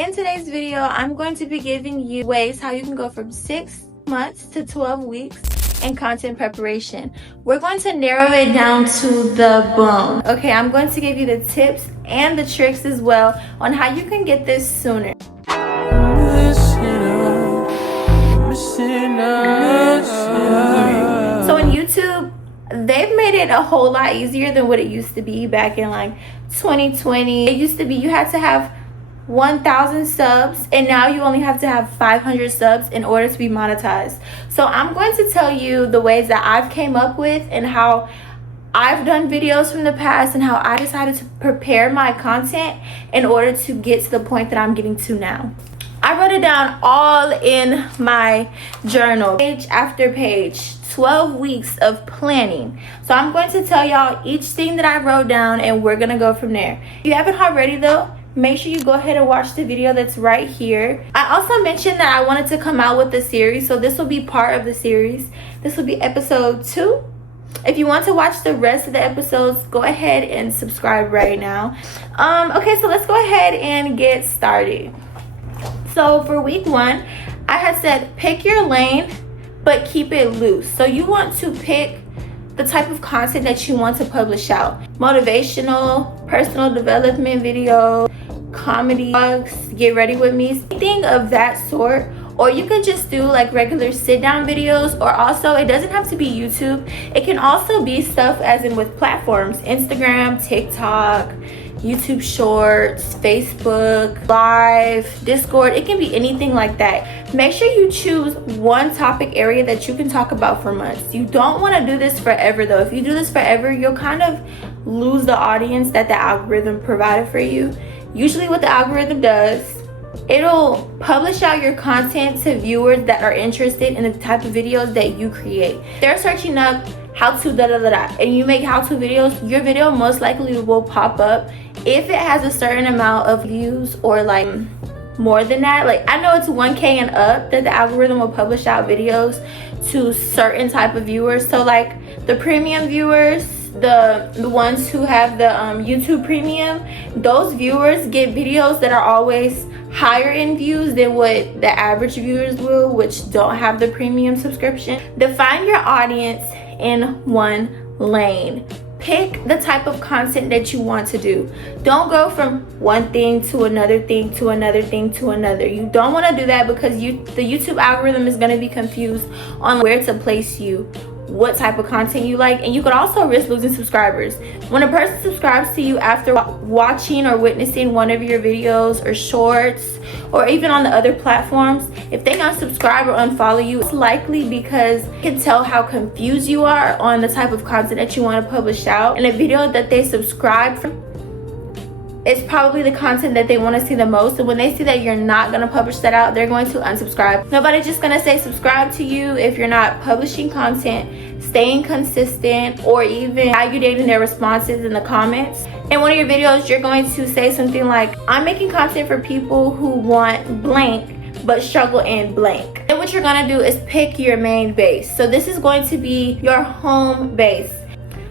In today's video, I'm going to be giving you ways how you can go from 6 months to 12 weeks in content preparation. We're going to narrow it down to the bone. Okay, I'm going to give you the tips and the tricks as well on how you can get this sooner. So in YouTube, they've made it a whole lot easier than what it used to be back in like 2020. It used to be you had to have 1,000 subs, and now you only have to have 500 subs in order to be monetized. So I'm going to tell you the ways that I've came up with and how I've done videos from the past and how I decided to prepare my content in order to get to the point that I'm getting to now. I wrote it down all in my journal, page after page, 12 weeks of planning. So I'm going to tell y'all each thing that I wrote down, and we're gonna go from there. If you haven't already though, make sure you go ahead and watch the video that's right here. I also mentioned that I wanted to come out with a series, so this will be part of the series. This will be episode 2. If you want to watch the rest of the episodes, go ahead and subscribe right now. Okay, so let's go ahead and get started. So for week 1, I had said pick your lane, but keep it loose. So you want to pick the type of content that you want to publish out. Motivational, personal development videos, comedy vlogs, get ready with me, anything of that sort. Or you could just do like regular sit down videos, or also it doesn't have to be YouTube. It can also be stuff as in with platforms, Instagram, TikTok, YouTube Shorts, Facebook, Live, Discord. It can be anything like that. Make sure you choose one topic area that you can talk about for months. You don't want to do this forever though. If you do this forever, you'll kind of lose the audience that the algorithm provided for you. Usually what the algorithm does, it'll publish out your content to viewers that are interested in the type of videos that you create. They're searching up how to and you make how to videos, your video most likely will pop up if it has a certain amount of views, or like more than that. Like I know it's 1K and up that the algorithm will publish out videos to certain type of viewers. So like the premium viewers, the ones who have the YouTube premium, those viewers get videos that are always higher in views than what the average viewers will, which don't have the premium subscription. Define your audience in one lane. Pick the type of content that you want to do. Don't go from one thing to another thing to another thing to another. You don't want to do that because the YouTube algorithm is going to be confused on where to place you, what type of content you like, and you could also risk losing subscribers. When a person subscribes to you after watching or witnessing one of your videos or shorts, or even on the other platforms, if they unsubscribe or unfollow you, it's likely because you can tell how confused you are on the type of content that you want to publish out. And a video that they subscribe from, it's probably the content that they want to see the most, and when they see that you're not going to publish that out, they're going to unsubscribe. Nobody's just going to say subscribe to you if you're not publishing content, staying consistent, or even aggregating their responses in the comments. In one of your videos, you're going to say something like, I'm making content for people who want blank but struggle in blank. And what you're going to do is pick your main base. So this is going to be your home base.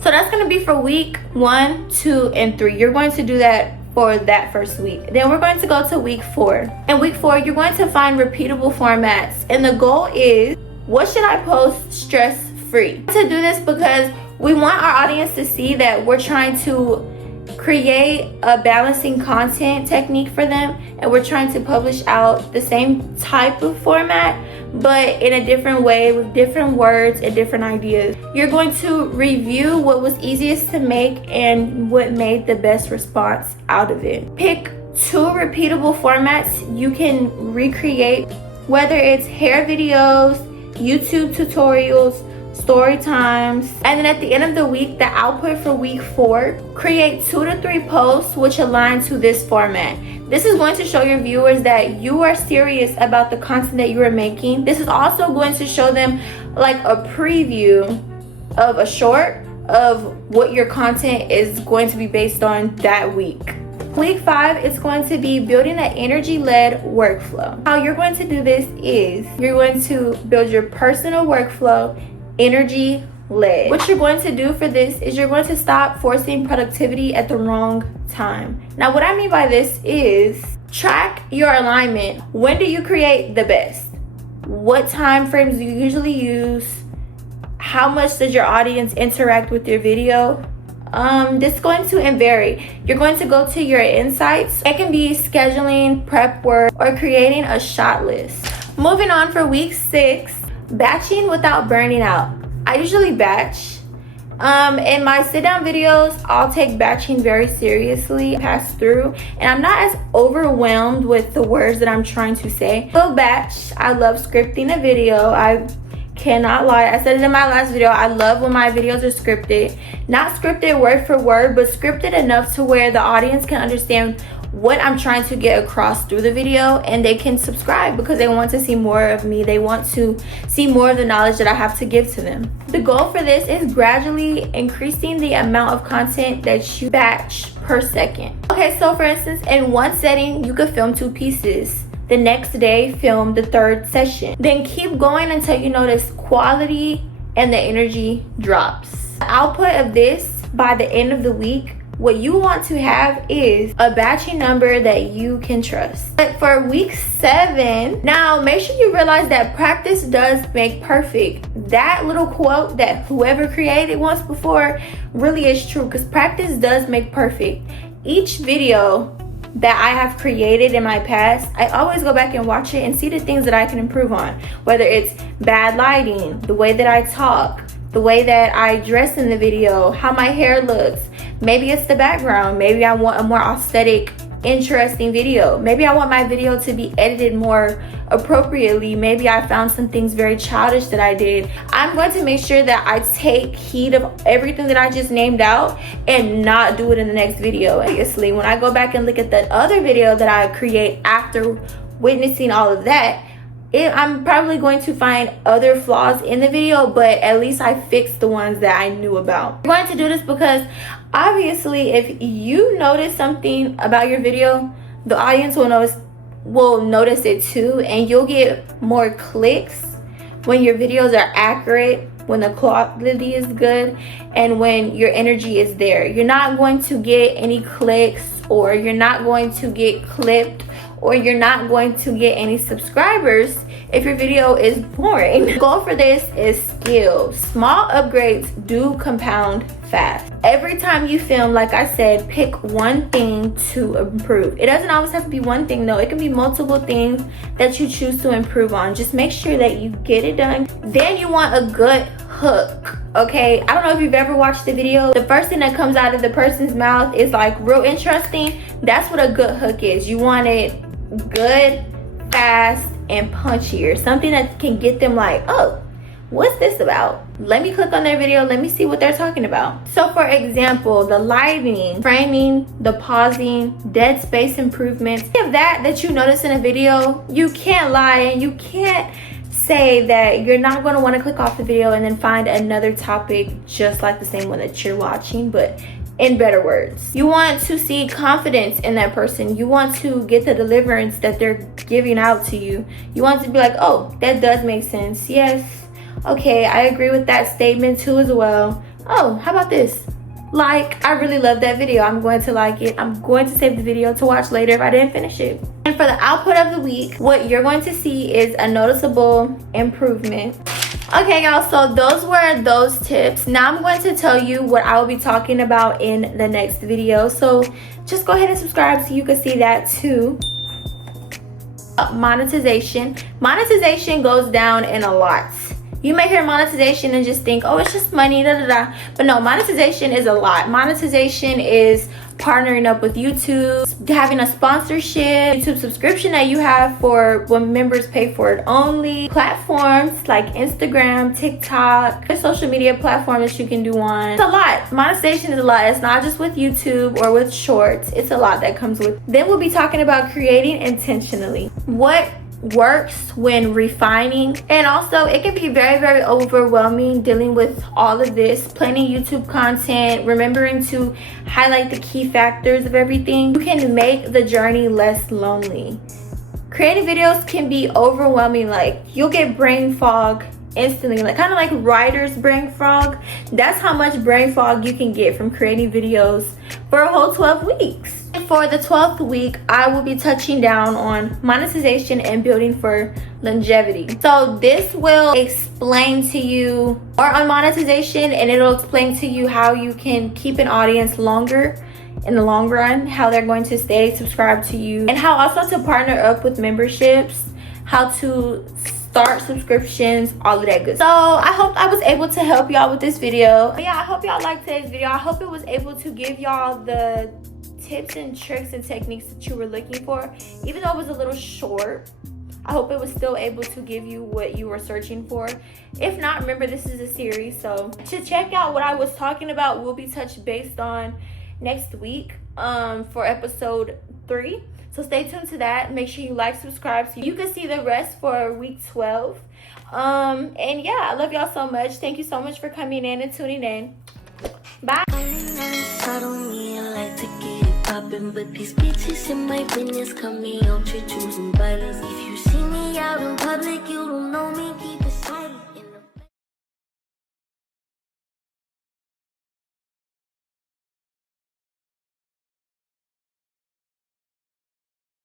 So that's going to be for week 1, 2, and 3. You're going to do that for that first week. Then we're going to go to week 4. In week 4, you're going to find repeatable formats. And the goal is, what should I post stress-free? To do this because we want our audience to see that we're trying to create a balancing content technique for them, and we're trying to publish out the same type of format but in a different way with different words and different ideas. You're going to review what was easiest to make and what made the best response out of it. Pick 2 repeatable formats you can recreate, whether it's hair videos, YouTube tutorials, story times. And then at the end of the week, the output for week 4, create 2 to 3 posts which align to this format. This is going to show your viewers that you are serious about the content that you are making. This is also going to show them like a preview of a short of what your content is going to be based on that week. Week 5 is going to be building an energy-led workflow. How you're going to do this is you're going to build your personal workflow, energy led. What you're going to do for this is you're going to stop forcing productivity at the wrong time. Now what I mean by this is Track your alignment. When do you create the best? What time frames do you usually use? How much does your audience interact with your video? This is going to vary. You're going to go to your insights. It can be scheduling, prep work, or creating a shot list. Moving on for week 6, batching without burning out. I usually batch. In my sit down videos, I'll take batching very seriously, pass through, and I'm not as overwhelmed with the words that I'm trying to say. So batch, I love scripting a video. I cannot lie, I said it in my last video, I love when my videos are scripted. Not scripted word for word, but scripted enough to where the audience can understand what I'm trying to get across through the video, and they can subscribe because they want to see more of me. They want to see more of the knowledge that I have to give to them. The goal for this is gradually increasing the amount of content that you batch per second. Okay, so for instance, in one setting, you could film 2 pieces. The next day, film the 3rd session. Then keep going until you notice quality and the energy drops. The output of this by the end of the week, what you want to have is a batching number that you can trust. But for week 7, now make sure you realize that practice does make perfect. That little quote that whoever created once before really is true, because practice does make perfect. Each video that I have created in my past, I always go back and watch it and see the things that I can improve on. Whether it's bad lighting, the way that I talk, the way that I dress in the video, how my hair looks. Maybe it's the background. Maybe I want a more aesthetic, interesting video. Maybe I want my video to be edited more appropriately. Maybe I found some things very childish that I did. I'm going to make sure that I take heed of everything that I just named out and not do it in the next video. Obviously, when I go back and look at that other video that I create after witnessing all of that, I'm probably going to find other flaws in the video, but at least I fixed the ones that I knew about. I'm going to do this because obviously if you notice something about your video, the audience will notice it too, and you'll get more clicks when your videos are accurate, when the quality is good, and when your energy is there. You're not going to get any clicks, or you're not going to get clipped, or you're not going to get any subscribers if your video is boring. The goal for this is skill. Small upgrades do compound fast. Every time you film, like I said, pick one thing to improve. It doesn't always have to be one thing though. It can be multiple things that you choose to improve on. Just make sure that you get it done. Then you want a good hook. Okay, I don't know if you've ever watched the video. The first thing that comes out of the person's mouth is like real interesting. That's what a good hook is. You want it good, fast, and punchy, or something that can get them like, oh, what's this about? Let me click on their video, let me see what they're talking about. So for example, the lighting, framing, the pausing, dead space improvements, any of that you notice in a video, you can't lie and you can't say that you're not going to want to click off the video and then find another topic just like the same one that you're watching, but in better words. You want to see confidence in that person. You want to get the deliverance that they're giving out to you. You want to be like, oh, that does make sense. Yes. Okay, I agree with that statement too as well. Oh, how about this? Like, I really love that video. I'm going to like it. I'm going to save the video to watch later if I didn't finish it. And for the output of the week, what you're going to see is a noticeable improvement. Okay, y'all, so those were those tips. Now I'm going to tell you what I will be talking about in the next video. So just go ahead and subscribe so you can see that too. Monetization. Monetization goes down in a lot. You may hear monetization and just think, oh, it's just money, da da da. But no, monetization is a lot. Monetization is partnering up with YouTube, having a sponsorship, YouTube subscription that you have for when members pay for it only, platforms like Instagram, TikTok, the social media platform that you can do on. It's a lot. Monetization is a lot. It's not just with YouTube or with shorts. It's a lot that comes with. Then we'll be talking about creating intentionally. What works when refining, and also it can be very, very overwhelming dealing with all of this, planning YouTube content, remembering to highlight the key factors of everything. You can make the journey less lonely. Creating videos can be overwhelming. Like, you'll get brain fog instantly, like kind of like writer's brain fog. That's how much brain fog you can get from creating videos for a whole 12 weeks. If then for the 12th week, I will be touching down on monetization and building for longevity. So this will explain to you more on monetization, and it'll explain to you how you can keep an audience longer in the long run, how they're going to stay subscribed to you, and how also to partner up with memberships, how to start subscriptions, all of that good. So I hope I was able to help y'all with this video. But yeah, I hope y'all liked today's video. I hope it was able to give y'all the tips and tricks and techniques that you were looking for. Even though it was a little short, I hope it was still able to give you what you were searching for. If not, remember this is a series, so to check out what I was talking about will be touched based on next week for episode 3. So stay tuned to that. Make sure you like, subscribe so you can see the rest for week 12. And yeah, I love y'all so much. Thank you so much for coming in and tuning in. Bye. I don't really like to get it poppin', but these bitches in my business cut me out to choosing violence. If you see me out in public, you